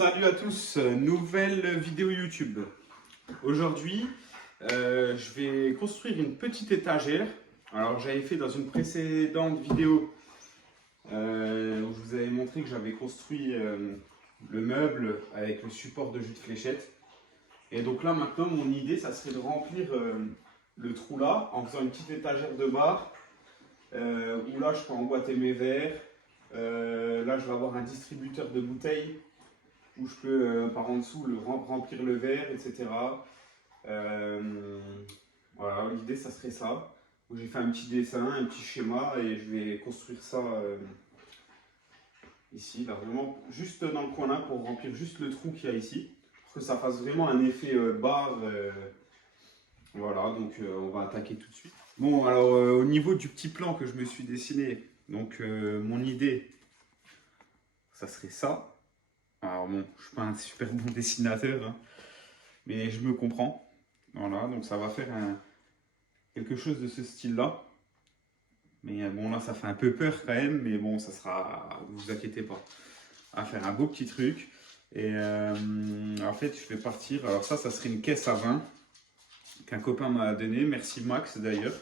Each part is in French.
Salut à tous, nouvelle vidéo YouTube. Aujourd'hui, je vais construire une petite étagère. Alors j'avais fait dans une précédente vidéo où je vous avais montré que j'avais construit le meuble avec le support de jus de fléchette. Et donc là maintenant mon idée ça serait de remplir le trou là en faisant une petite étagère de bar où là je peux emboîter mes verres. Là je vais avoir un distributeur de bouteilles où je peux par en dessous remplir le verre, etc. Voilà, l'idée ça serait ça. J'ai fait un petit dessin, un petit schéma et je vais construire ça ici, là vraiment juste dans le coin là pour remplir juste le trou qu'il y a ici. Pour que ça fasse vraiment un effet bar. Voilà, donc on va attaquer tout de suite. Bon, alors au niveau du petit plan que je me suis dessiné, donc mon idée, ça serait ça. Alors bon, je suis pas un super bon dessinateur, hein, mais je me comprends. Voilà, donc ça va faire quelque chose de ce style-là. Mais bon, là, ça fait un peu peur quand même, mais bon, ça sera, vous inquiétez pas, à faire un beau petit truc. Et en fait, je vais partir. Alors ça serait une caisse à vin qu'un copain m'a donné. Merci Max d'ailleurs.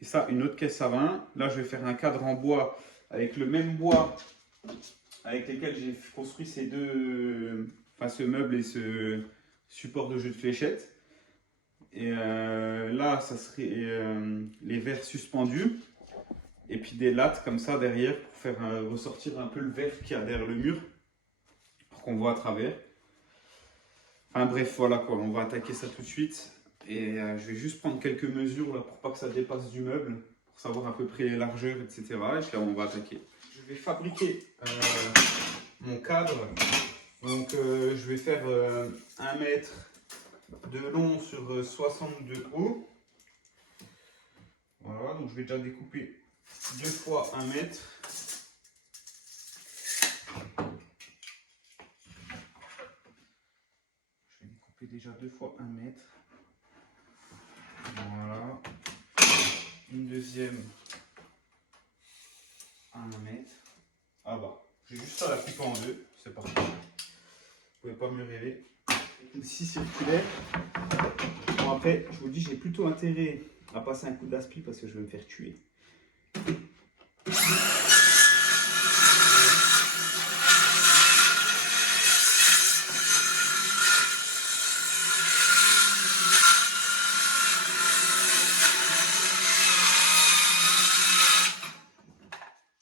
Et ça, une autre caisse à vin. Là, je vais faire un cadre en bois avec le même bois avec lesquels j'ai construit ces deux, enfin ce meuble et ce support de jeu de fléchettes. Et là, ça serait les verres suspendus et puis des lattes comme ça derrière pour faire ressortir un peu le verre qu'il y a derrière le mur pour qu'on voit à travers. Enfin bref, voilà quoi, on va attaquer ça tout de suite. Et je vais juste prendre quelques mesures là pour pas que ça dépasse du meuble, pour savoir à peu près les largeurs, etc. Et puis là, on va attaquer. Je vais fabriquer mon cadre. Donc je vais faire 1 mètre de long sur 60 de haut. Voilà, donc je vais déjà découper 2 fois 1 mètre. Je vais découper déjà 2 fois 1 mètre. Voilà. Une deuxième à 1 mètre. Ah bah, j'ai juste à la couper en deux. C'est parti. Vous pouvez pas mieux rêver. Une scie circulaire. Bon après, je vous dis, j'ai plutôt intérêt à passer un coup d'aspi parce que je vais me faire tuer.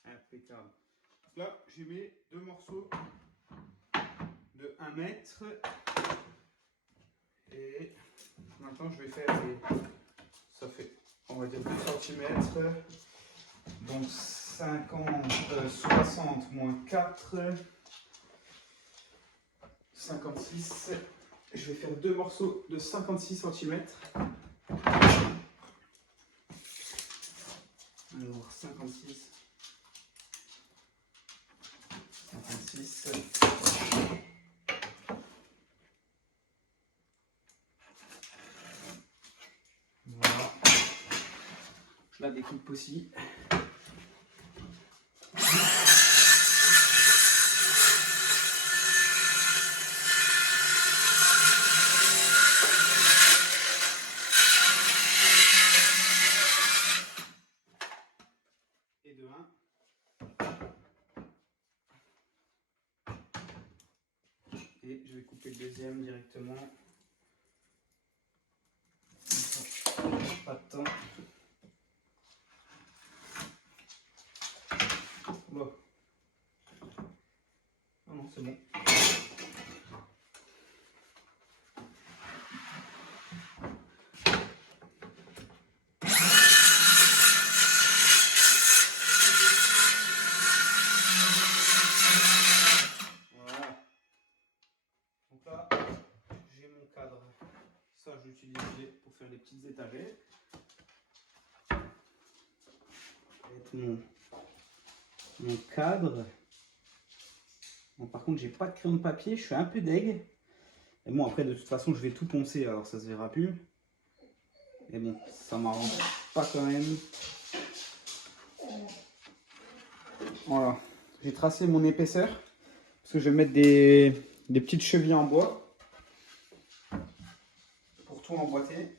Impeccable. Là, j'ai mis 2 morceaux de 1 mètre. Et maintenant, je vais faire ça fait, on va dire 2 cm. Donc 60 moins 4, 56. Je vais faire 2 morceaux de 56 cm. Alors 56. Voilà. Je la découpe aussi. Et de 1. Et je vais couper le deuxième directement. Pas de temps. Bon. Ah non, c'est bon. Voilà. Donc là, j'ai mon cadre. Ça, je l'utiliserai pour faire les petites étagères. Ça va être mon cadre. Bon, par contre, j'ai pas de crayon de papier, je suis un peu deg. Et bon, après, de toute façon, je vais tout poncer, alors ça se verra plus. Mais bon, ça m'arrange pas quand même. Voilà, j'ai tracé mon épaisseur. Parce que je vais mettre des des petites chevilles en bois pour tout emboîter.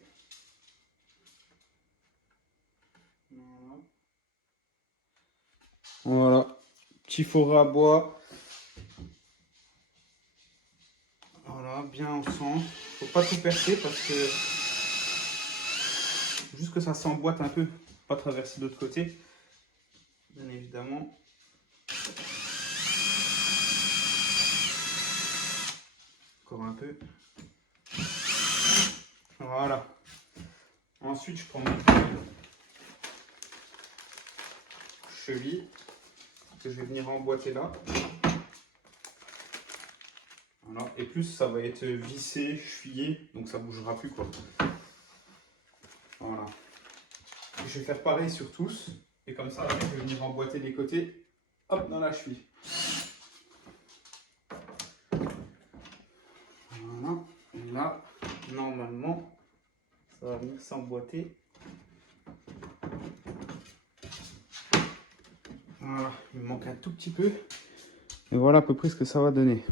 Voilà, petit forêt à bois. Voilà, bien au centre. Faut pas tout percer parce que juste que ça s'emboîte un peu, pas traverser de l'autre côté, bien évidemment. Encore un peu. Voilà. Ensuite, je prends mon cheville que je vais venir emboîter là. Voilà. Et plus ça va être vissé, chevillé, donc ça bougera plus quoi. Voilà. Et je vais faire pareil sur tous. Et comme ça, je vais venir emboîter les côtés, hop, dans la cheville. Voilà. Et là, normalement, ça va venir s'emboîter. Voilà, il me manque un tout petit peu. Et voilà à peu près ce que ça va donner.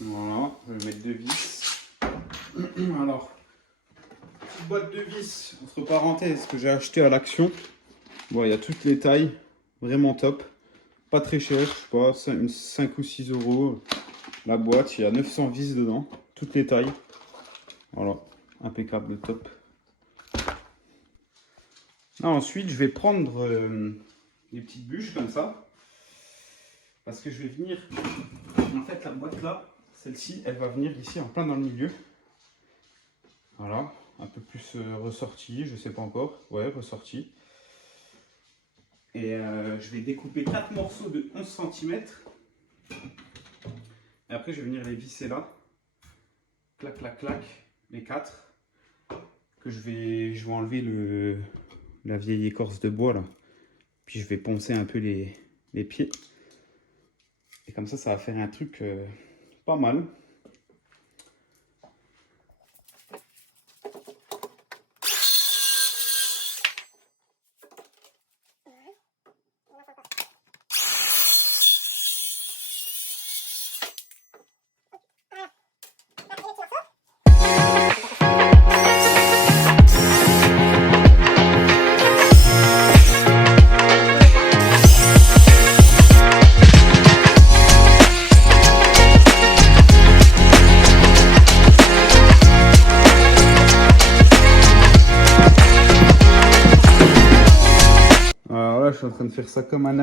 Voilà, je vais mettre 2 vis. Alors, petite boîte de vis, entre parenthèses, que j'ai acheté à l'Action. Bon, il y a toutes les tailles, vraiment top. Pas très cher, je sais pas, 5 ou 6 euros. La boîte, il y a 900 vis dedans, toutes les tailles. Voilà, impeccable, top. Là, ensuite, je vais prendre des petites bûches comme ça. Parce que je vais venir, en fait, la boîte là, celle-ci, elle va venir ici en plein dans le milieu. Voilà, un peu plus ressorti, je sais pas encore. Ouais, ressorti. Et je vais découper 4 morceaux de 11 cm. Et après, je vais venir les visser là. Clac, clac, clac, les 4. Que je vais enlever la vieille écorce de bois là. Puis je vais poncer un peu les pieds. Et comme ça va faire un truc pas mal. Voilà, je suis en train de faire ça comme un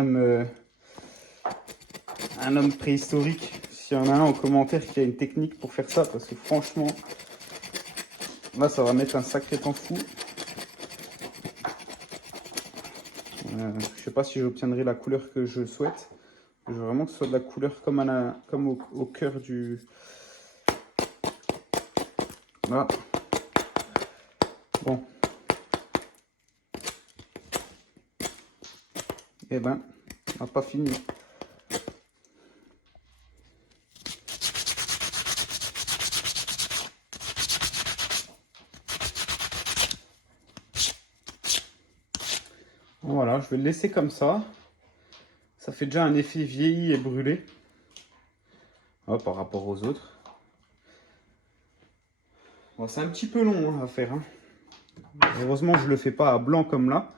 homme préhistorique. S'il y en a un en commentaire qui a une technique pour faire ça, parce que franchement, là, ça va mettre un sacré temps fou. Je sais pas si j'obtiendrai la couleur que je souhaite. Je veux vraiment que ce soit de la couleur comme au cœur du... Là. Bon. Eh ben, on n'a pas fini. Voilà, je vais le laisser comme ça. Ça fait déjà un effet vieilli et brûlé. Oh, par rapport aux autres. Bon, c'est un petit peu long à faire. Hein. Heureusement, je ne le fais pas à blanc comme là.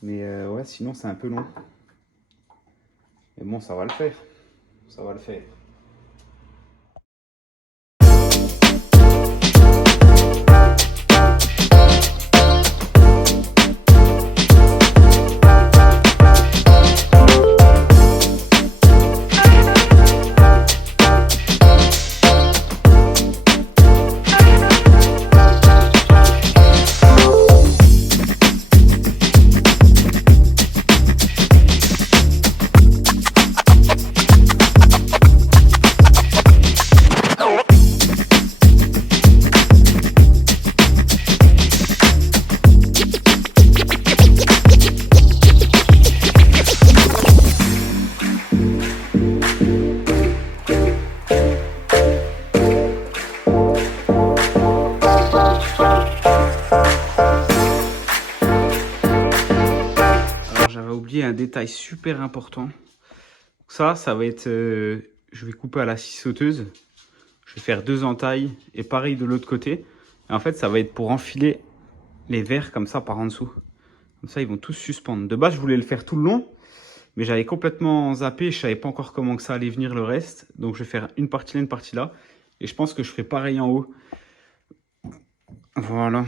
Mais ouais, sinon c'est un peu long. Mais bon, ça va le faire. Ça va le faire. détail super important. Ça va être... je vais couper à la scie sauteuse. Je vais faire 2 entailles et pareil de l'autre côté. Et en fait, ça va être pour enfiler les verres comme ça par en dessous. Comme ça, ils vont tous suspendre. De base, je voulais le faire tout le long, mais j'avais complètement zappé. Je savais pas encore comment que ça allait venir le reste. Donc, je vais faire une partie là, une partie là. Et je pense que je ferai pareil en haut. Voilà.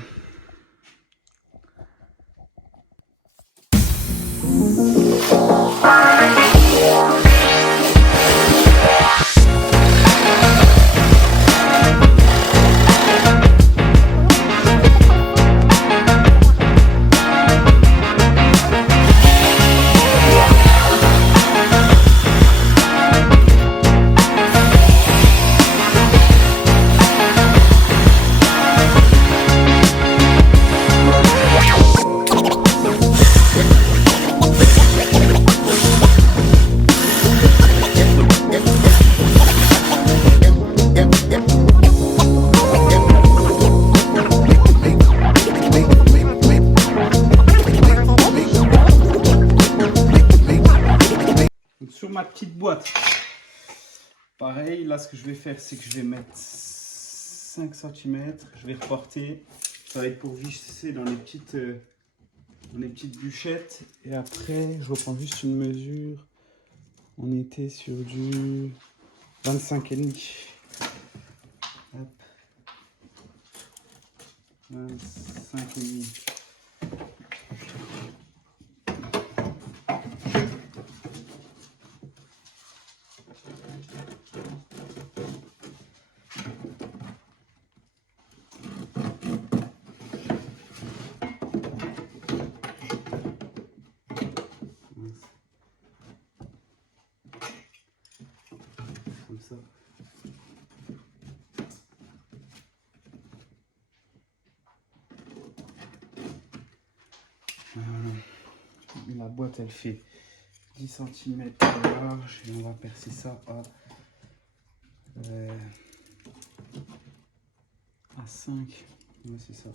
Sur ma petite boîte, pareil, là ce que je vais faire, c'est que je vais mettre 5 cm, je vais reporter, ça va être pour visser dans les petites bûchettes, et après je reprends juste une mesure, on était sur du 25,5. Hop. 25,5. Comme ça. La boîte elle fait 10 cm de large et on va percer ça à 5. Ouais, c'est ça.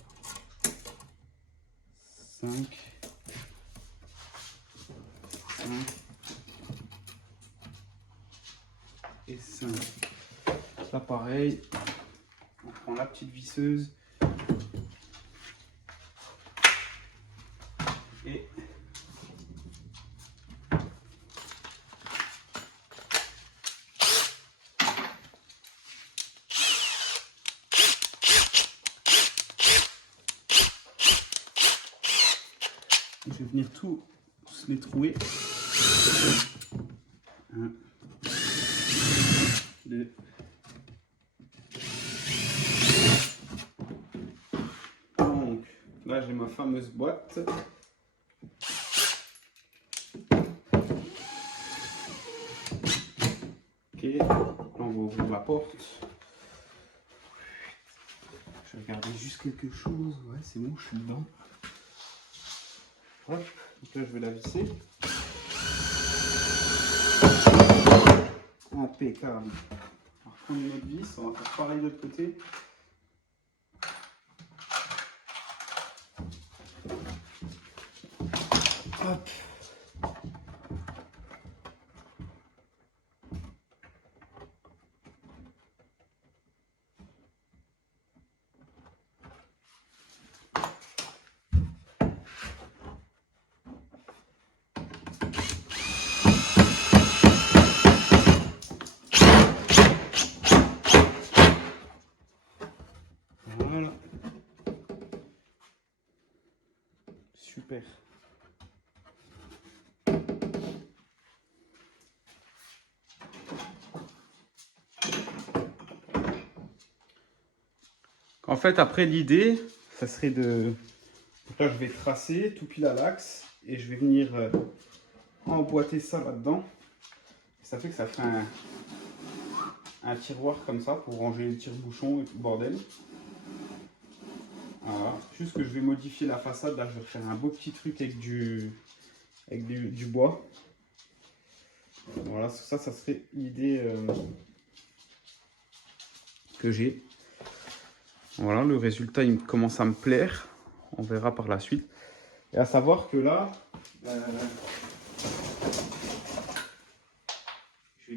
5. 5 et 5. Là pareil, on prend la petite visseuse et je vais venir tous les trouer. 1, 2. Donc là j'ai ma fameuse boîte. Ok, là on va ouvrir la porte. Je vais regarder juste quelque chose. Ouais, c'est bon, je suis dedans. Hop, donc là je vais la visser. Impeccable. On va reprendre notre vis, on va faire pareil de l'autre côté. Hop. Voilà. Super. En fait, après l'idée, ça serait de... Donc là, je vais tracer tout pile à l'axe et je vais venir emboîter ça là-dedans. Ça fait que ça fait un tiroir comme ça pour ranger les tire-bouchons et tout le bordel. Voilà. Juste que je vais modifier la façade. Là, je vais faire un beau petit truc avec du bois. Voilà, ça serait l'idée que j'ai. Voilà, le résultat, il commence à me plaire. On verra par la suite. Et à savoir que là,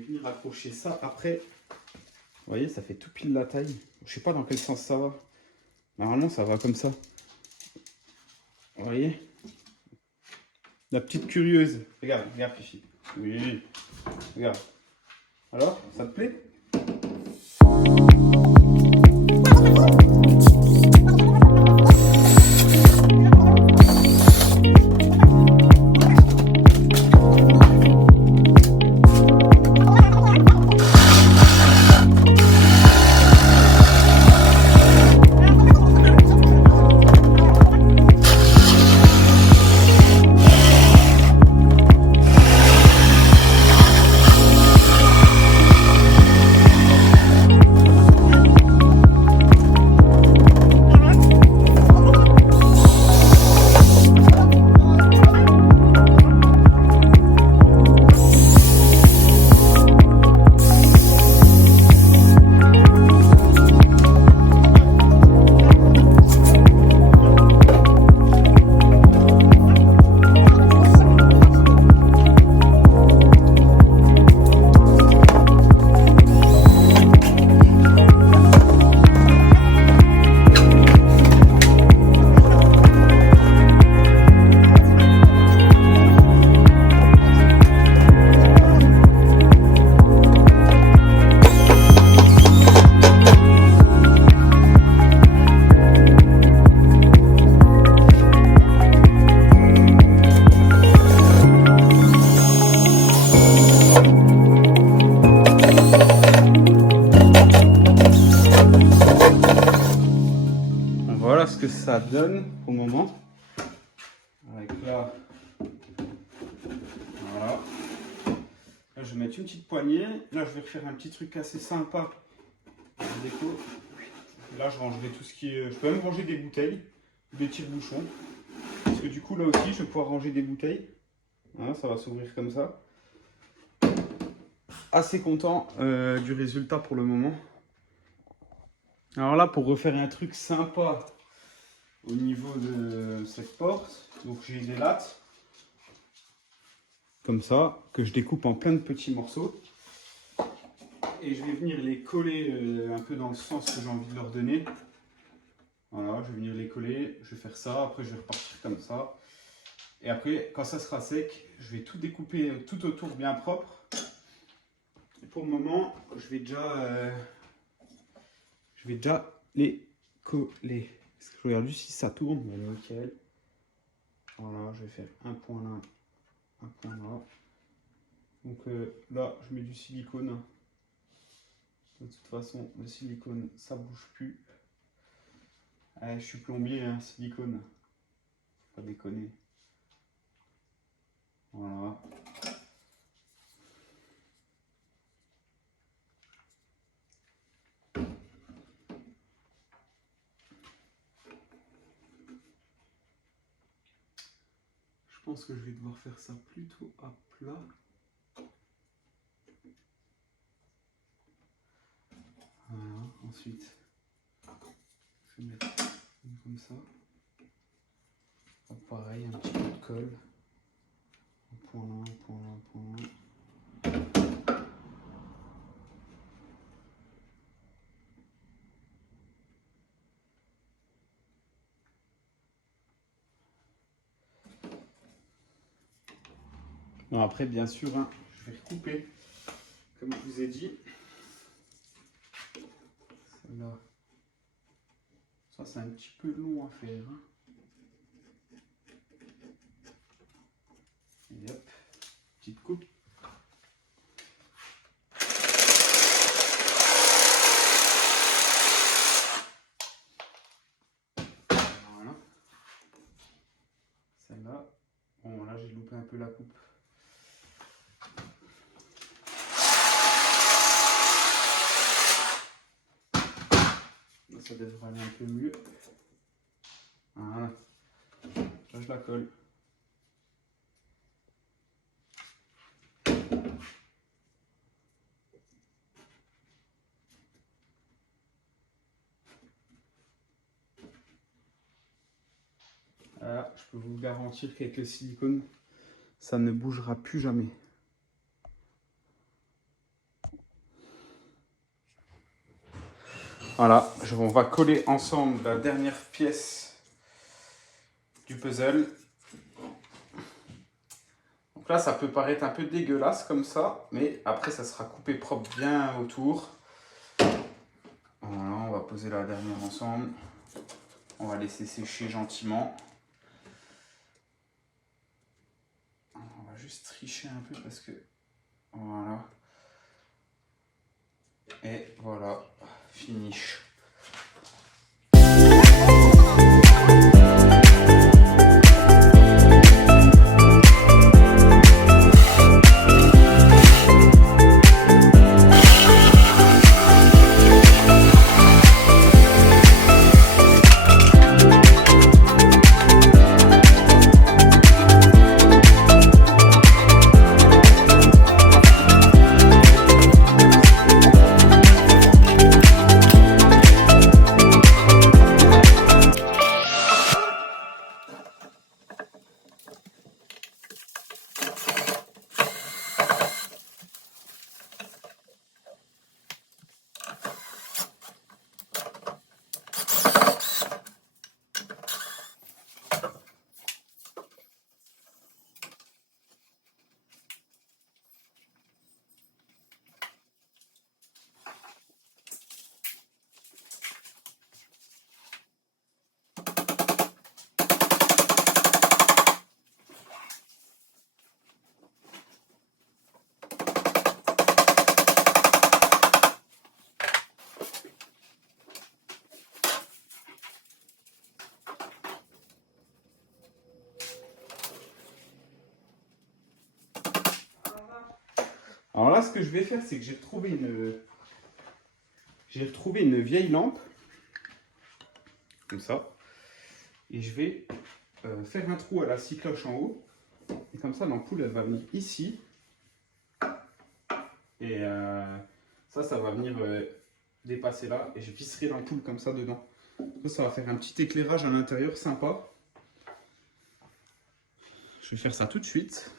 venir accrocher ça après. Vous voyez, ça fait tout pile la taille. Je sais pas dans quel sens ça va. Normalement, ça va comme ça. Vous voyez? La petite curieuse. Regarde, regarde, Fifi. Oui, regarde. Alors, ça te plaît? Voilà ce que ça donne au moment. Avec là, voilà. Là, je vais mettre une petite poignée. Là, je vais refaire un petit truc assez sympa de déco. Là, je rangerai tout ce qui est. Je peux même ranger des bouteilles, des tire-bouchons. Parce que du coup, là aussi, je vais pouvoir ranger des bouteilles. Voilà, ça va s'ouvrir comme ça. Assez content du résultat pour le moment. Alors là, pour refaire un truc sympa au niveau de cette porte, donc j'ai des lattes comme ça que je découpe en plein de petits morceaux et je vais venir les coller un peu dans le sens que j'ai envie de leur donner. Voilà, je vais venir les coller, je vais faire ça, après je vais repartir comme ça et après quand ça sera sec, je vais tout découper tout autour bien propre. Et pour le moment, je vais déjà les coller. Parce que je regarde juste si ça tourne. Voilà, nickel. Voilà, je vais faire un point là, un point là. Donc là, je mets du silicone. De toute façon, le silicone, ça bouge plus. Je suis plombier, hein, silicone. Faut pas déconner. Voilà. Je pense que je vais devoir faire ça plutôt à plat. Voilà, ensuite, je vais mettre comme ça. Donc, pareil, un petit peu de colle. Un point là, un point là, un point là. Bon, après, bien sûr, hein, je vais recouper, comme je vous ai dit. Celle-là, ça c'est un petit peu long à faire. Hein. Et hop, petite coupe. Voilà. Celle-là, bon là j'ai loupé un peu la coupe. Là, ça devrait aller un peu mieux. Voilà. Là je la colle. Voilà, je peux vous garantir qu'avec le silicone, ça ne bougera plus jamais. Voilà, on va coller ensemble la dernière pièce du puzzle. Donc là, ça peut paraître un peu dégueulasse comme ça, mais après, ça sera coupé propre bien autour. Voilà, on va poser la dernière ensemble. On va laisser sécher gentiment. On va juste tricher un peu parce que... Voilà. Et voilà, finish. Alors là, ce que je vais faire, c'est que j'ai retrouvé une vieille lampe, comme ça, et je vais faire un trou à la scie cloche en haut, et comme ça, l'ampoule, elle va venir ici, et ça va venir dépasser là, et je visserai l'ampoule comme ça dedans. Ça va faire un petit éclairage à l'intérieur sympa. Je vais faire ça tout de suite.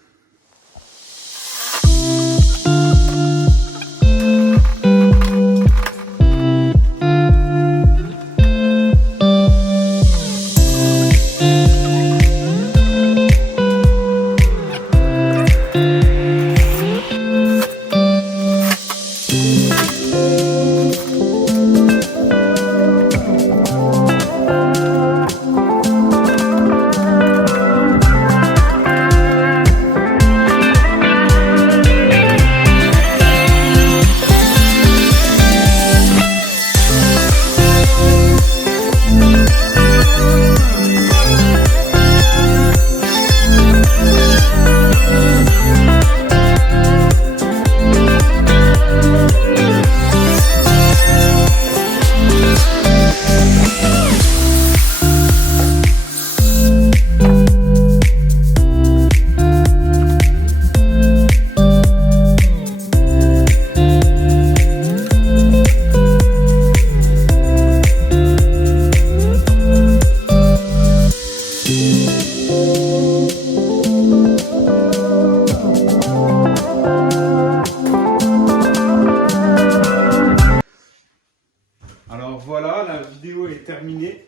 Alors voilà, la vidéo est terminée.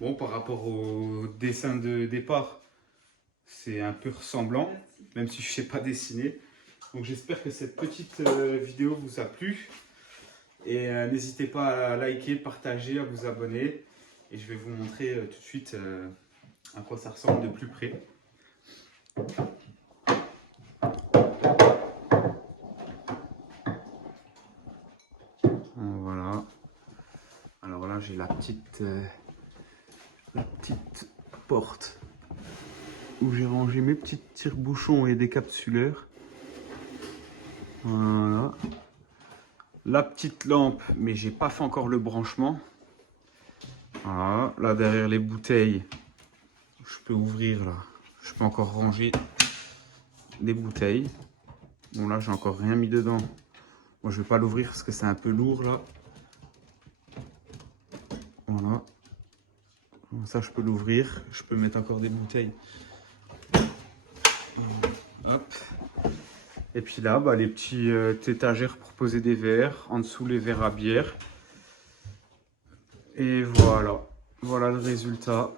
Bon, par rapport au dessin de départ, c'est un peu ressemblant, même si je ne sais pas dessiner. Donc j'espère que cette petite vidéo vous a plu. Et n'hésitez pas à liker, partager, à vous abonner. Et je vais vous montrer tout de suite à quoi ça ressemble de plus près. Voilà. Alors là, j'ai la petite porte où j'ai rangé mes petits tire-bouchons et décapsuleurs. Voilà. La petite lampe, mais j'ai pas fait encore le branchement. Voilà. Là derrière les bouteilles, je peux ouvrir là. Je peux encore ranger des bouteilles. Bon là, j'ai encore rien mis dedans. Moi, je vais pas l'ouvrir parce que c'est un peu lourd là. Voilà. Ça, je peux l'ouvrir. Je peux mettre encore des bouteilles. Hop. Et puis là, bah, les petits étagères pour poser des verres. En dessous, les verres à bière. Et voilà. Voilà le résultat.